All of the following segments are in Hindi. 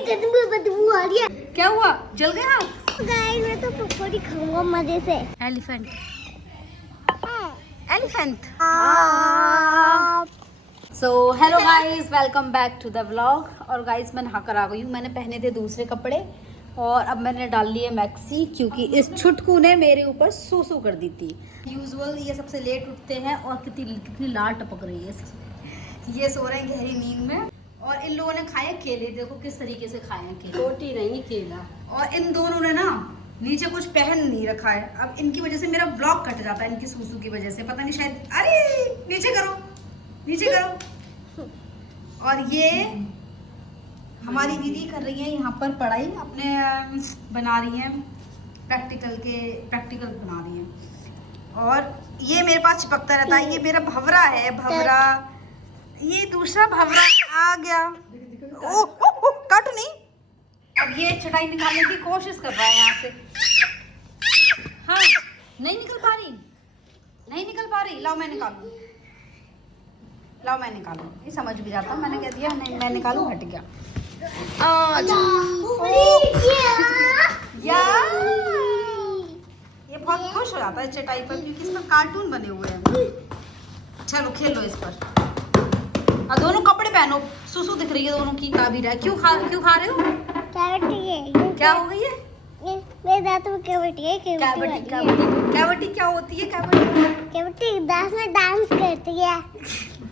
बदबू आ रही है। क्या हुआ, जल गया? गाइस मैं तो पकौड़ी खाऊंगा मजे से। Elephant elephant. So hello guys, welcome back to the vlog. और गाइस मैं नहा कर आ गई हूँ। मैंने पहने थे दूसरे कपड़े और अब मैंने डाल लिए मैक्सी, क्योंकि इस छुटकू ने मेरे ऊपर सूसू कर दी थी। यूजुअल ये सबसे लेट उठते हैं और कितनी लाल टपक रही है इसकी। ये सो रहे हैं गहरी नींद में और इन लोगों ने खाए केले। देखो किस तरीके से खाए हैं केले, रोटी नहीं केला। और इन दोनों ने ना नीचे कुछ पहन नहीं रखा है। अब इनकी वजह से मेरा ब्लॉग कट जाता है, इनकी सूसू की वजह से। पता नहीं शायद, अरे नीचे करो, नीचे करो। और ये हमारी दीदी कर रही है यहाँ पर पढ़ाई, अपने बना रही हैं प्रैक्टिकल बना रही हैं। और ये मेरे पास चिपकता रहता है। ये मेरा भवरा है, भवरा। ये दूसरा भवरा आ गया। ओ, कट नहीं। अब ये चटाई निकालने की कोशिश कर रहा है यहाँ से। हाँ, नहीं निकल पा रही, नहीं निकल पा रही। लाओ मैं निकालूं, लाओ मैं निकालूं। ये समझ भी जाता, मैंने कह दिया नहीं मैं निकालूं, हट गया। ये बहुत खुश हो जाता है चटाई पर, क्योंकि इसमें कार्टून बने हुए हैं। चलो खेलो इस पर। दोनों कपड़े पहनो, सुसु दिख रही है दोनों की। का भी रहा है। क्यों खा रहे हो? क्या हो गई है? मेरे दांत में कैविटी है। कैविटी क्या होती है? कैविटी दांत में डांस करती है।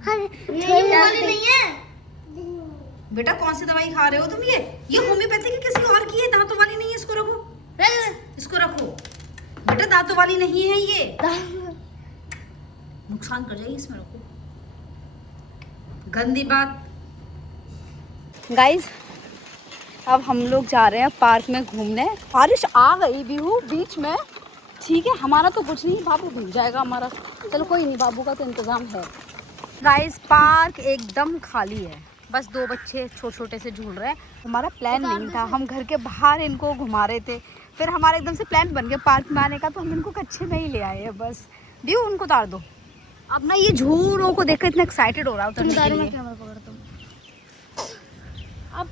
वाली नहीं है बेटा। कौन सी दवाई खा रहे हो तुम? ये होम्योपैथी की किसी और की है, दांतों वाली नहीं है। इसको रखो, इसको रखो बेटा, दांतों वाली नहीं है ये, नुकसान कर जाएगी। इसमें रखो, गंदी बात। गाइस अब हम लोग जा रहे हैं पार्क में घूमने। बारिश आ गई बिहू बीच में, ठीक है। हमारा तो कुछ नहीं, बाबू भीग जाएगा हमारा। चलो कोई नहीं, बाबू का तो इंतजाम है। गाइस पार्क एकदम खाली है, बस 2 बच्चे छोटे छोटे से झूल रहे हैं। हमारा प्लान नहीं था, हम घर के बाहर इनको घुमा रहे थे। फिर हमारा एकदम से प्लान बन गया पार्क में आने का, तो हम इनको कच्चे नहीं ले आए हैं। बस बिहू उनको उतार दो। अब ना ये झूलों को देखकर इतना एक्साइटेड हो रहा है उतरने के लिए। अब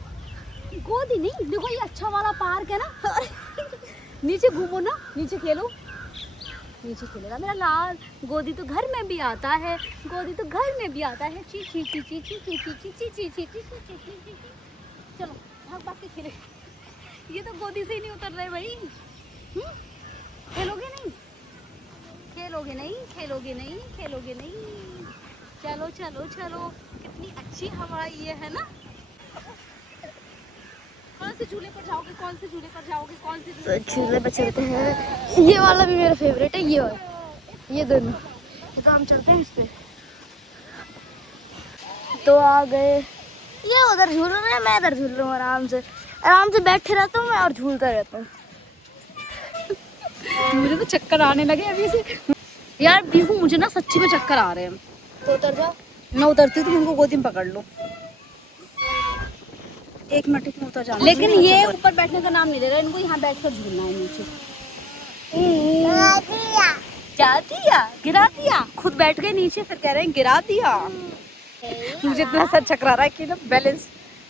गोदी नहीं, देखो ये अच्छा वाला पार्क है ना। नीचे घूमो ना, नीचे खेलो, नीचे खेलेगा मेरा लाल। गोदी तो घर में भी आता है, गोदी तो घर में भी आता है। ची ची ची ची ची ची ची ची ची ची ची ची ची ची। चलो भाग भाग के खेले। ये तो गोदी से ही नहीं उतर रहे भाई। खेलोगे नहीं, खेलोगे नहीं, खेलोगे नहीं, खेलोगे नहीं। चलो चलो चलो, कितनी अच्छी हवा ये है ना। कौन से झूले पर जाओगे, कौन से झूले पर जाओगे, कौन से झूले पर चलते हैं। ये वाला भी मेरा फेवरेट है, ये दोनों। ये तो हम चलते हैं इस पे। तो आ गए, ये उधर झूल रहे हैं, मैं इधर झूल रहा हूँ। आराम से बैठे रहता हूँ मैं और झूलता रहता हूँ। मुझे तो चक्कर आने लगे अभी से यार। बिहू मुझे ना सच्ची में चक्कर आ रहे हैं। तो उतर जाओ मैं उतरती हूँ, तुम उनको गोदी में पकड़ लो। 1 मिनट में उतर जाना। लेकिन ये ऊपर बैठने का नाम नहीं ले रहा, इनको यहाँ बैठकर झूलना है नीचे। क्या दिया? गिरा दिया। खुद बैठ गए नीचे, फिर कह रहे हैं गिरा दिया। मुझे इतना सर चकरा रहा है कि ना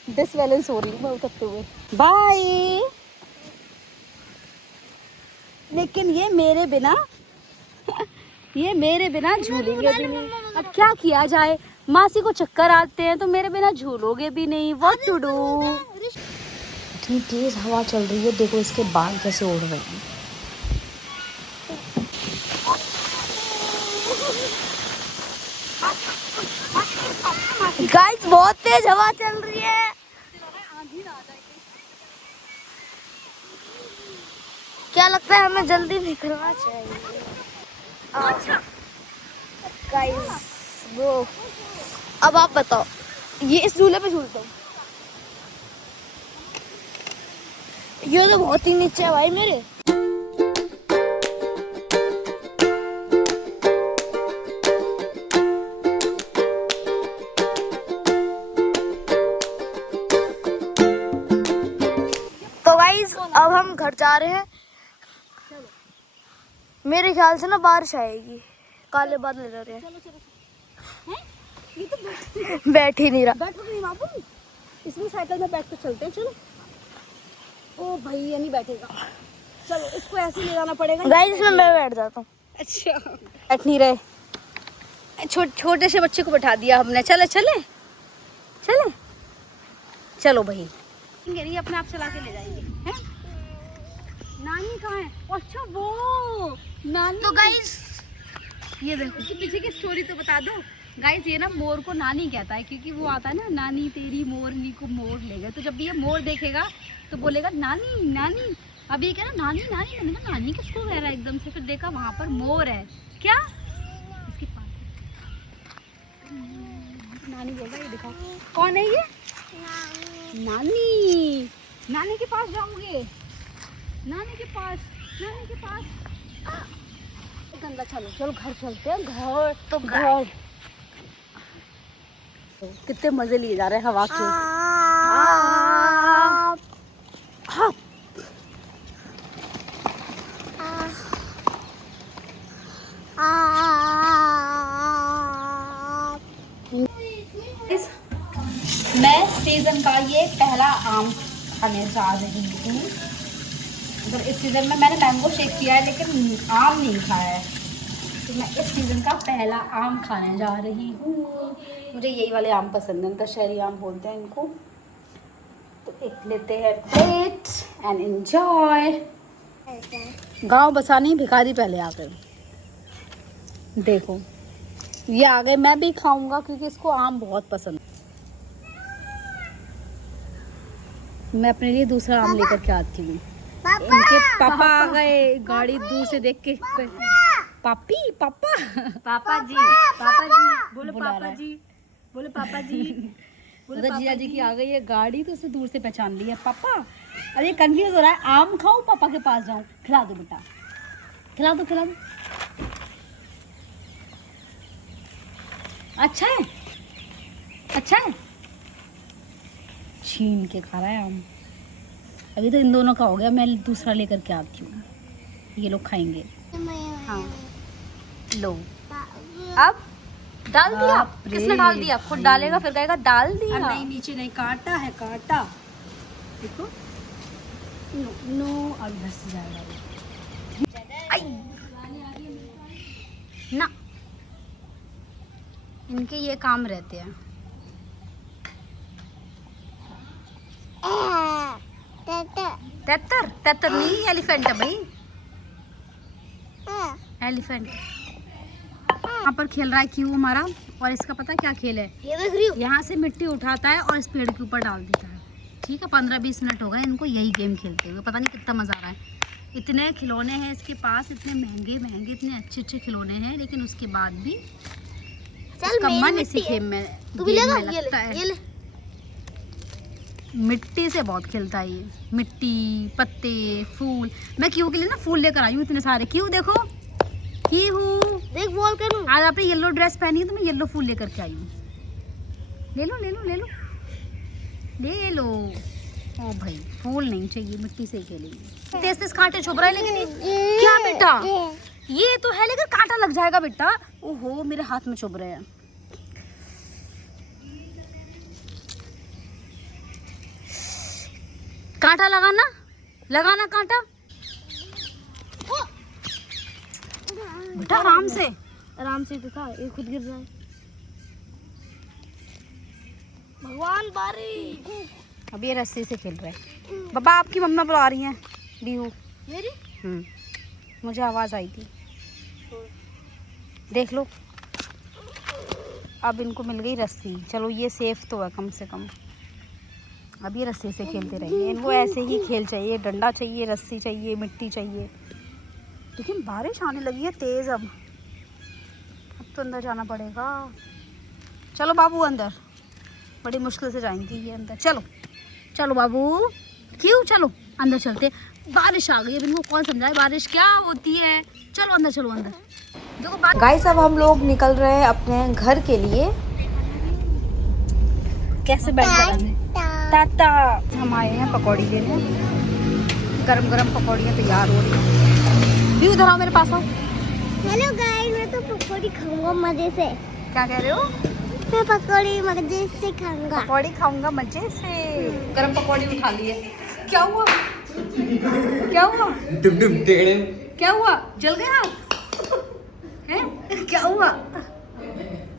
डिसबैलेंस हो रही है मैं उतरते हुए। बाय। लेकिन ये मेरे बिना झूलेंगे भी नहीं। अब क्या किया जाए, मासी को चक्कर आते हैं तो मेरे बिना झूलोगे भी नहीं। What to do. इतनी तेज हवा चल रही है, देखो इसके बाल कैसे उड़ रहे हैं। गाइस बहुत तेज हवा चल रही है। क्या लगता है हमें जल्दी निकलना चाहिए। गाइस वो अब आप बताओ, ये इस झूले पे झूलता हूँ। ये तो बहुत ही नीचे है भाई मेरे। तो गाइस अब हम घर जा रहे हैं। मेरे ख्याल से ना बारिश आएगी, काले बादल लग रहे हैं। बैठ ही नहीं रहा। इसमें साइकिल में बैठ कर चलते हैं, चलो। ओ भाई ये नहीं बैठेगा, चलो इसको ऐसे ले जाना पड़ेगा। गाइस इसमें मैं बैठ जाता हूँ। अच्छा बैठ नहीं रहे, छोटे से बच्चे को बैठा दिया हमने। चले चले चले, चलो भाई। नहीं अपने आप चला के ले जाएंगे हैं? नानी कहाँ है? अच्छा वो नानी। तो गाइस ये देखो, उसके पीछे की स्टोरी तो बता दो गाइस। ये ना मोर को नानी कहता है, क्योंकि वो आता है ना, नानी तेरी मोरनी को मोर ले गए। तो जब ये मोर देखेगा तो बोलेगा नानी नानी। अब ये कह रहा नानी नानी, मैंने कहा नानी किसको कह रहा है एकदम से। फिर देखा वहाँ पर मोर है, क्या इसके पास नानी बोल रहा है। ये दिखाओ कौन है ये? नानी। नानी के पास जाओगे, नानी के पास, नानी के पास। गंदा, चलो चलो घर चलते हैं। घर तो घर कितने मजे लिए जा रहे हैं हवा के। हाँ। मैं सीजन का ये पहला आम खाने जा रही हूँ। अगर इस सीज़न में मैंने मैंगो शेक किया है लेकिन आम नहीं खाया है, तो मैं इस सीज़न का पहला आम खाने जा रही हूँ। मुझे यही वाले आम पसंद हैं, दशहरी आम बोलते हैं इनको। तो एक लेते हैं प्लेट एंड एंजॉय। गांव बसानी भिखारी पहले आ गए, देखो ये आ गए। मैं भी खाऊंगा क्योंकि इसको आम बहुत पसंद। मैं अपने लिए दूसरा आम लेकर के आती हूँ। इनके पापा आ गए, गाड़ी दूर से देख के। पापी पापा पापा जी बोलो पापा जी, बोलो पापा जी। बोलो जीजा जी की आ गई है गाड़ी, तो उसे दूर से पहचान लिया पापा। अरे कंफ्यूज हो रहा है, आम खाऊं पापा के पास जाऊं? खिला दो बेटा, खिला दो खिला दो। अच्छा है, अच्छा है। छीन के खा रहा है आम। अभी तो इन दोनों का हो गया, मैं दूसरा लेकर के आती हूँ, ये लोग खाएंगे। हाँ लो, अब डाल दिया। किसने डाल दिया? खुद डालेगा फिर कहेगा डाल दिया। नहीं नीचे नहीं, कांटा है कांटा, देखो। नो नो, अब इधर से जाएगा। आई ना, इनके ये काम रहते हैं। तेतर तेतर नहीं, एलिफेंट है भाई, एलिफेंट। यहाँ पर खेल रहा है क्यों हमारा, और इसका पता क्या खेल है? ये देख रही हो, यहाँ से मिट्टी उठाता है और इस पेड़ के ऊपर डाल देता है। ठीक है, 15-20 मिनट हो गए इनको यही गेम खेलते हुए। पता नहीं कितना मज़ा आ रहा है। इतने खिलौने हैं इसके पास, इतने महंगे महंगे, इतने अच्छे अच्छे खिलौने हैं, लेकिन उसके बाद भी इसका मन इसी गेम में लगता है। मिट्टी से बहुत खेलता है ये, मिट्टी, पत्ते, फूल। मैं क्यों के लिए ना फूल लेकर आई हूँ इतने सारे। क्यों देखो, क्यों देख बॉल करूं। आज आपने येलो ड्रेस पहनी है तो मैं येलो फूल लेकर के आई हूँ। ले लो ले लो ले लो ले लो। ओ भाई फूल नहीं चाहिए, मिट्टी से ही खेलेंगे। तेज तेज कांटे छुप रहे, लेकिन क्या बेटा, ये तो है लेकिन कांटा लग जाएगा बेटा। ओहो मेरे हाथ में छुप रहे हैं। कांटा लगाना, लगाना कांटा बेटा, आराम से दिखा, ये खुद गिर जाए। भगवान बारी। अब ये रस्सी से खेल रहे हैं। बाबा आपकी मम्मा बुला रही हैं, बीहू मेरी। मुझे आवाज़ आई थी, देख लो। अब इनको मिल गई रस्सी, चलो ये सेफ तो है कम से कम। अब ये रस्सी से खेलते रहेंगे। इनको ऐसे ही खेल चाहिए, डंडा चाहिए, रस्सी चाहिए, मिट्टी चाहिए। लेकिन बारिश आने लगी है तेज़। अब तो अंदर जाना पड़ेगा। चलो बाबू अंदर, बड़ी मुश्किल से जाएंगी ये अंदर। चलो चलो बाबू, क्यों, चलो अंदर चलते। बारिश आ गई, अब इनको कौन समझाए बारिश क्या होती है। चलो अंदर, चलो अंदर। देखो गाइस, अब हम लोग निकल रहे हैं अपने घर के लिए। कैसे बैठ जाएंगे। ताता हम आए हैं पकौड़ी लेने, गरम गरम पकौड़ियाँ तैयार हो रही हैं। भी उधर आओ, मेरे पास आओ। हेलो गाइस, मैं तो पकौड़ी खाऊंगा मजे से। क्या कह रहे हो? मैं पकौड़ी मजे से खाऊंगा। पकौड़ी खाऊंगा मजे से। गरम पकौड़ी उठा लिए। क्या हुआ? क्या हुआ? क्या हुआ? जल गया हैं? क्या हुआ?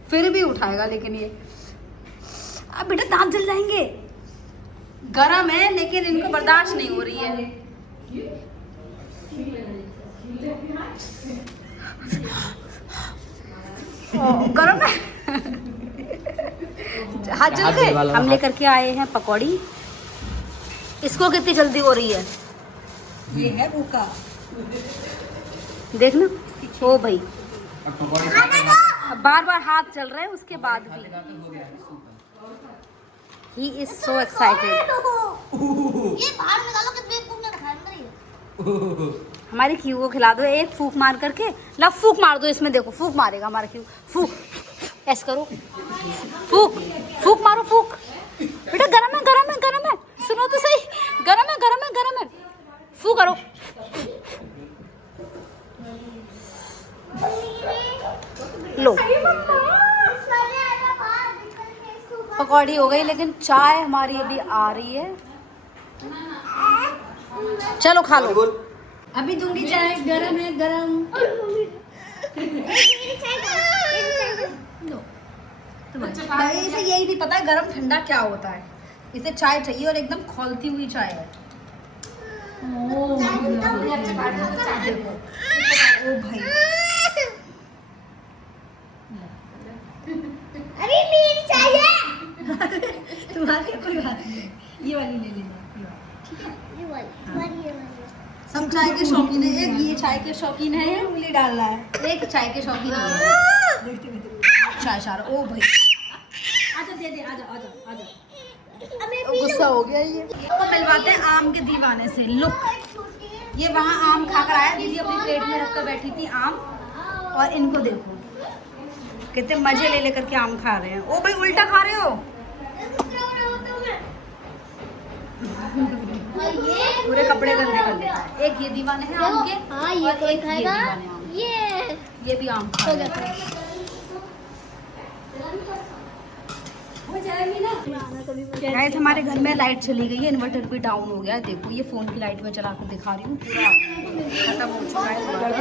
फिर भी उठाएगा लेकिन ये। अब बेटा दांत जल जाएंगे। गरम है लेकिन इनको बर्दाश्त नहीं हो रही है। गरम है। हाथ जल गए। हम लेकर के आए हैं पकौड़ी। इसको कितनी जल्दी हो रही है। ये है भूखा। देखना। ओ भाई बार बार हाथ चल रहे हैं उसके बाद भी। He is so excited. ये बाहर निकालो कि बेवकूफ ने रखा है। हमारी क्यू को खिला दो एक फूक मार करके। ला फूक मार दो इसमें। देखो फूक मारेगा हमारा क्यू। फूक ऐसे करो। फूक फूक मारो फूक। बेटा गरम है गरम है गरम है। सुनो तो सही। गरम है गरम है गरम है। फूक करो। लो पकौड़ी हो गई लेकिन चाय हमारी अभी आ रही है। चलो खा लो। अभी दूंगी चाय। गरम है गरम। इसे यही नहीं पता है गरम ठंडा क्या होता है। इसे चाय चाहिए और एकदम खौलती हुई चाय है। ओ भाई अरे मेरी चाहिए। तुम्हारी कोई बात नहीं। ये वाली ले लेना। ये वाली सब चाय के शौकीन है। एक ये चाय के शौकीन है। उंगली डाल रहा है। एक चाय के शौकीन है। चाय चार। ओ भाई आजा दे दे। आजा आजा आजा। गुस्सा हो गया ये। तो मिलवाते हैं आम के दीवाने से। लुक ये वहाँ आम खाकर आया। दीदी अपनी प्लेट में रखकर बैठी थी आम। और इनको देखो कितने मजे ले लेकर के आम खा रहे हैं। ओ भाई उल्टा खा रहे हो। पूरे कपड़े गंदे कर देता है। एक ये दीवाने हैं आम के। हाँ ये और कोई एक खाएगा। ये दीवाने आम के। ये भी आम खा रहे हैं। गाइस हमारे घर में लाइट चली गई है। इन्वर्टर भी डाउन हो गया है। देखो ये फोन की लाइट में चला कर दिखा रही हूँ। पूरा खत्म हो चुका है। और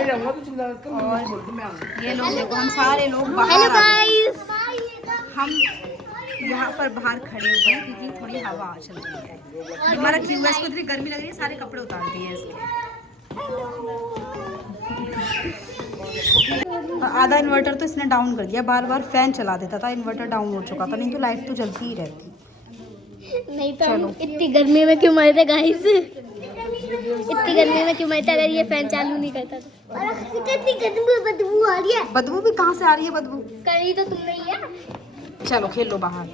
ये लोग देखो हम सारे लोग बाहर आ गए। हम यहाँ पर बाहर खड़े हुए हैं क्योंकि थोड़ी हवा चल रही है। हमारा क्यों है इसको इतनी गर्मी लग रही है। सारे कपड़े उतार दिए इसके। आधा इन्वर्टर तो इसने डाउन कर दिया। बार बार फैन चला देता था। इन्वर्टर डाउन हो चुका था। नहीं तो लाइट तो जलती ही रहती। नहीं तो चलो। इतनी गर्मी में क्यों मरते गाइस। इतनी गर्मी में क्यों मरते अगर ये फैन चालू नहीं करता तो। कितनी बदबू आ रही है। बदबू भी कहाँ से आ रही है? बदबू करी तो तुमने ही है। चलो खेलो बाहर।